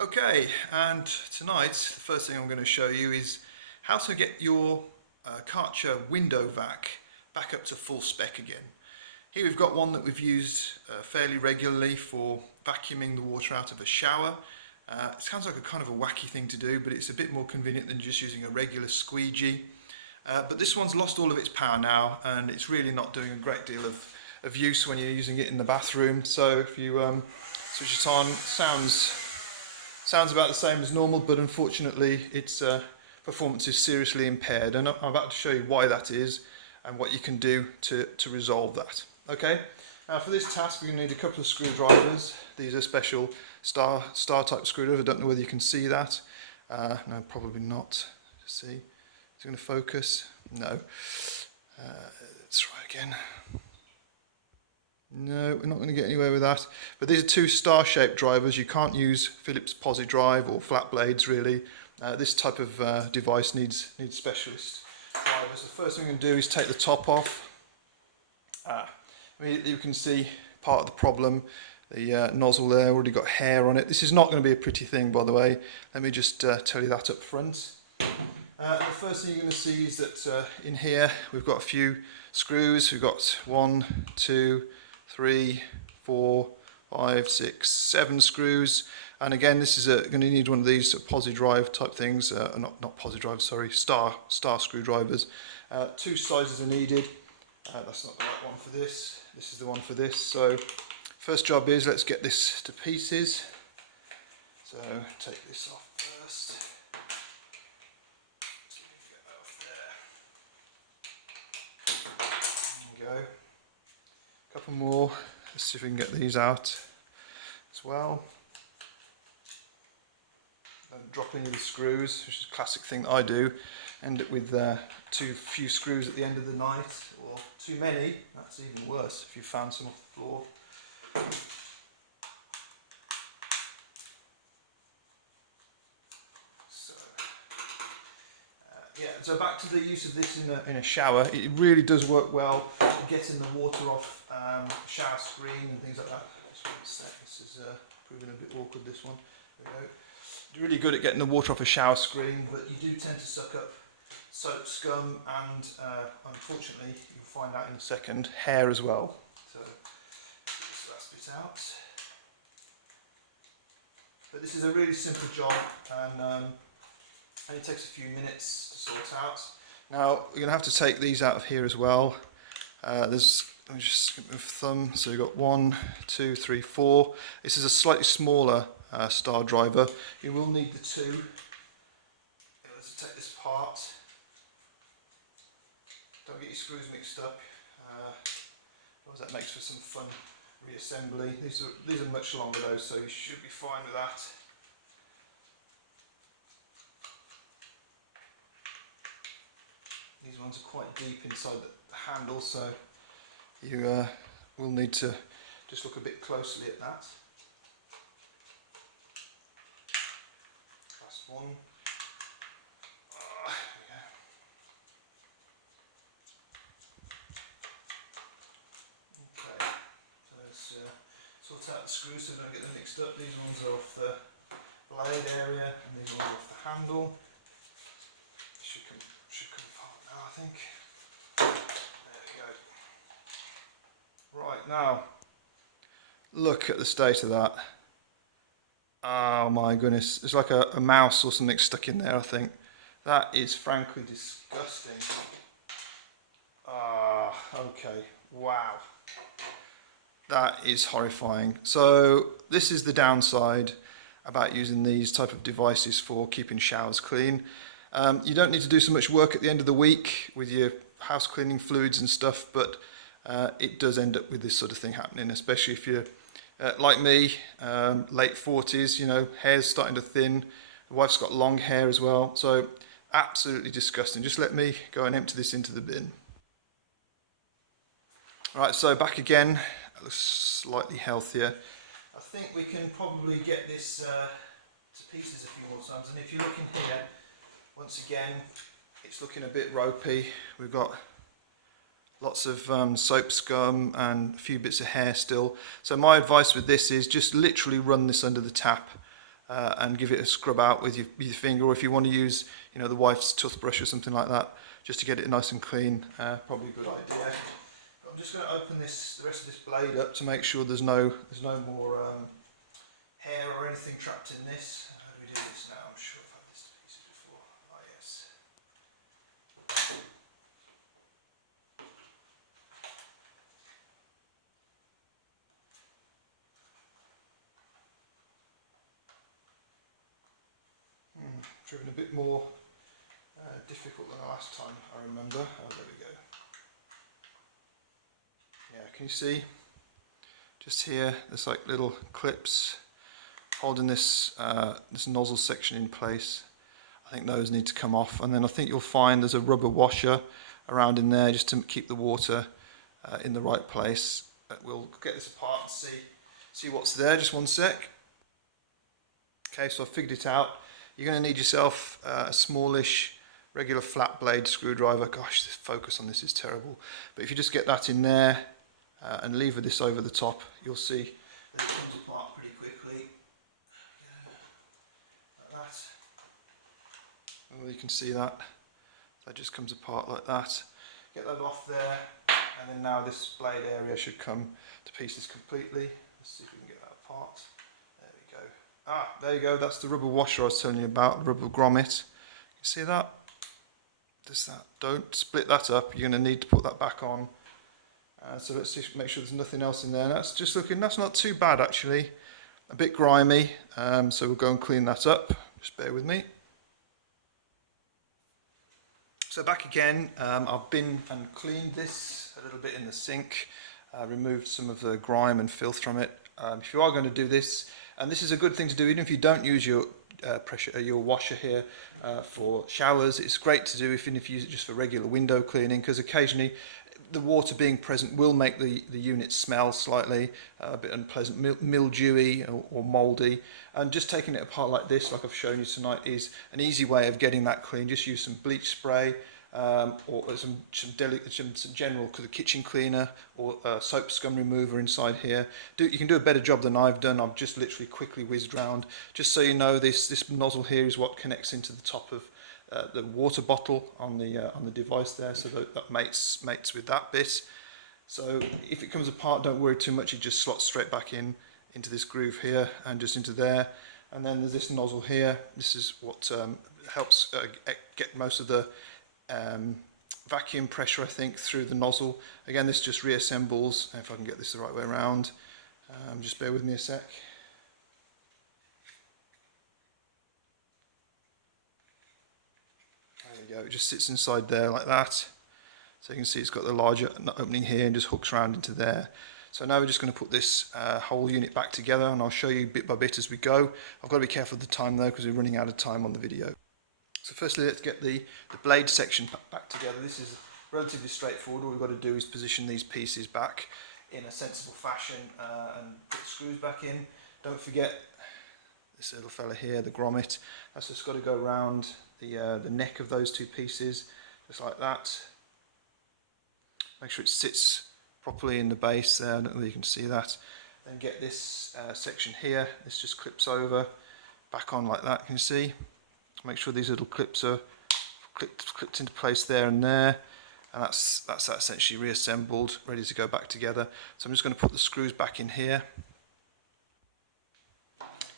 Okay, and tonight the first thing I'm going to show you is how to get your Karcher window vac back up to full spec again. Here we've got one that we've used fairly regularly for vacuuming the water out of a shower. It sounds like a kind of a wacky thing to do, but it's a bit more convenient than just using a regular squeegee. But this one's lost all of its power now, and it's really not doing a great deal of use when you're using it in the bathroom. So if you switch it on, sounds about the same as normal, but unfortunately its performance is seriously impaired, and I'm about to show you why that is and what you can do to resolve that. Okay, now for this task we're going to need a couple of screwdrivers. These are special star type screwdrivers. I don't know whether you can see that. No, probably not. Just see. Is it going to focus? No. Let's try again. No, we're not going to get anywhere with that. But these are two star-shaped drivers. You can't use Phillips posi drive or flat blades really. This type of device needs specialist drivers. The first thing we're going to do is take the top off. Immediately you can see part of the problem. The nozzle there already got hair on it. This is not going to be a pretty thing, by the way. Let me just tell you that up front. The first thing you're going to see is that in here we've got a few screws. We've got 1, 2, 3, 4, 5, 6, 7 screws, and again this is going to need one of these posi drive type things, not posi drive, sorry, star screwdrivers. 2 sizes are needed. That's not the right one for this. This is the one for this. So first job is, let's get this to pieces. So take this off first. There we go. Couple more. Let's see if we can get these out as well. Don't drop any of the screws, which is a classic thing that I do. End up with too few screws at the end of the night, or too many. That's even worse if you found some off the floor. So back to the use of this in a shower. It really does work well getting the water off shower screen and things like that. This is proving a bit awkward, this one. There we go. It's really good at getting the water off a shower screen, but you do tend to suck up soap, scum, and unfortunately you'll find out in a second, hair as well. So get that bit out. But this is a really simple job, and only takes a few minutes to sort out. Now you're going to have to take these out of here as well. Let me just move the thumb. So you've got 1, 2, 3, 4. This is a slightly smaller star driver. You will need the 2. Let's take this apart. Don't get your screws mixed up. Otherwise that makes for some fun reassembly. These are much longer though, so you should be fine with that. These ones are quite deep inside the handle, so you will need to just look a bit closely at that. Last one. There we go. Okay, so let's sort out the screws so we don't get them mixed up. These ones are off the blade area and these ones are off the handle. Should come apart now, I think. There we go. Right, now look at the state of that. Oh my goodness, it's like a mouse or something stuck in there, I think. That is frankly disgusting. Okay, wow. That is horrifying. So this is the downside about using these type of devices for keeping showers clean. You don't need to do so much work at the end of the week with your house cleaning fluids and stuff, but it does end up with this sort of thing happening, especially if you're like me, late 40s, you know, hair's starting to thin. The wife's got long hair as well, so absolutely disgusting. Just let me go and empty this into the bin. Alright, so back again. That looks slightly healthier. I think we can probably get this to pieces a few more times, and if you look in here, once again, it's looking a bit ropey. We've got lots of soap scum and a few bits of hair still. So my advice with this is just literally run this under the tap and give it a scrub out with your finger, or if you want to use, you know, the wife's toothbrush or something like that, just to get it nice and clean, probably a good idea. But I'm just going to open the rest of this blade up to make sure there's no more hair or anything trapped in this. How do we do this now? I'm sure I've had this piece before. Oh yes. Proving a bit more difficult than the last time, I remember. Oh, there we go. Yeah, can you see? Just here, there's like little clips holding this this nozzle section in place. I think those need to come off, and then I think you'll find there's a rubber washer around in there just to keep the water in the right place. We'll get this apart and see what's there. Just one sec. Okay, so I've figured it out. You're going to need yourself a smallish regular flat blade screwdriver. Gosh, the focus on this is terrible. But if you just get that in there and lever this over the top, you'll see that it comes apart pretty quickly. Like that. Well, you can see that. That just comes apart like that. Get that off there, and then now this blade area should come to pieces completely. Let's see if we can get that apart. There we go. Ah, there you go. That's the rubber washer I was telling you about, the rubber grommet. You see that? Just that. Don't split that up. You're going to need to put that back on. So let's just make sure there's nothing else in there. And that's just looking, that's not too bad actually. A bit grimy. So we'll go and clean that up. Just bear with me. So back again, I've been and cleaned this a little bit in the sink, removed some of the grime and filth from it. If you are going to do this, and this is a good thing to do even if you don't use your your washer here for showers, it's great to do even if you use it just for regular window cleaning, because occasionally the water being present will make the unit smell slightly a bit unpleasant, mildewy or mouldy, and just taking it apart like this, like I've shown you tonight, is an easy way of getting that clean. Just use some bleach spray or some general kitchen cleaner or soap scum remover inside here. You can do a better job than I've done. I've just literally quickly whizzed round. Just so you know, this nozzle here is what connects into the top of the water bottle on the device there, so that mates with that bit. So if it comes apart, don't worry too much. It just slots straight back into this groove here and just into there. And then there's this nozzle here. This is what helps get most of the vacuum pressure, I think, through the nozzle. Again, this just reassembles. If I can get this the right way around, just bear with me a sec. There we go, it just sits inside there like that. So you can see it's got the larger opening here and just hooks around into there. So now we're just going to put this whole unit back together, and I'll show you bit by bit as we go. I've got to be careful of the time though, because we're running out of time on the video. So firstly, let's get the blade section back together. This is relatively straightforward. All we've got to do is position these pieces back in a sensible fashion and put the screws back in. Don't forget this little fella here, the grommet. That's just got to go around the neck of those two pieces, just like that. Make sure it sits properly in the base there. I don't know if you can see that. Then get this section here. This just clips over, back on like that. Can you see? Make sure these little clips are clipped into place there and there, and that's essentially reassembled, ready to go back together. So I'm just going to put the screws back in here.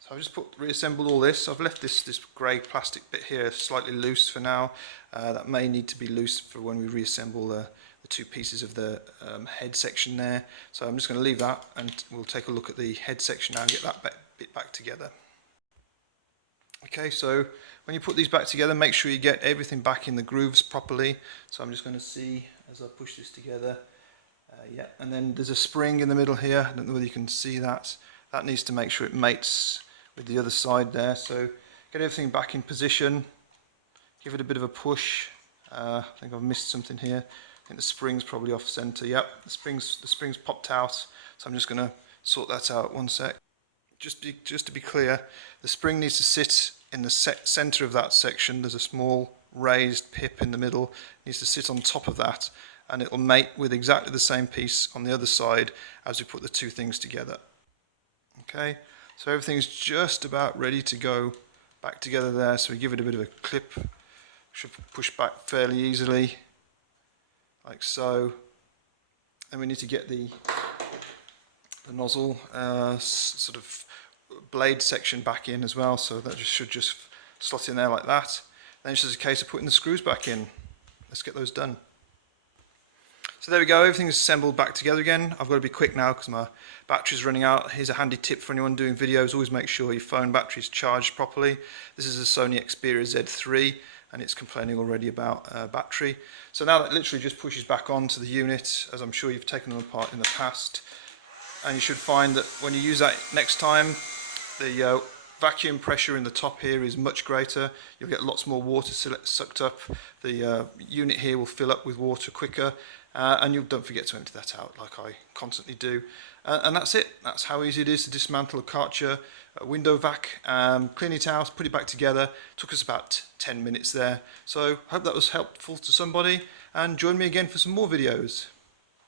So I've just reassembled all this. I've left this grey plastic bit here slightly loose for now. That may need to be loose for when we reassemble the two pieces of the head section there. So I'm just going to leave that, and we'll take a look at the head section now and get that bit back together. Okay, so when you put these back together, make sure you get everything back in the grooves properly. So I'm just going to see as I push this together. Yeah, and then there's a spring in the middle here. I don't know whether you can see that. That needs to make sure it mates with the other side there. So get everything back in position. Give it a bit of a push. I think I've missed something here. I think the spring's probably off center. Yep, the spring's popped out. So I'm just going to sort that out. One sec. Just to be clear, the spring needs to sit in the center of that section. There's a small raised pip in the middle. It needs to sit on top of that, and it will mate with exactly the same piece on the other side as we put the two things together. Okay, So everything's just about ready to go back together there. So we give it a bit of a clip. Should push back fairly easily, like so. Then we need to get the nozzle sort of blade section back in as well. So that should just slot in there like that. Then it's just a case of putting the screws back in. Let's get those done. So there we go, everything's assembled back together again. I've got to be quick now because my battery's running out. Here's a handy tip for anyone doing videos: always make sure your phone battery is charged properly. This is a Sony Xperia Z3 and it's complaining already about battery. So now that literally just pushes back onto the unit, as I'm sure you've taken them apart in the past. And you should find that when you use that next time, the vacuum pressure in the top here is much greater. You'll get lots more water sucked up. The unit here will fill up with water quicker. And you don't forget to empty that out like I constantly do. And that's it. That's how easy it is to dismantle a Karcher window vac. Clean it out, put it back together. Took us about 10 minutes there. So hope that was helpful to somebody, and join me again for some more videos.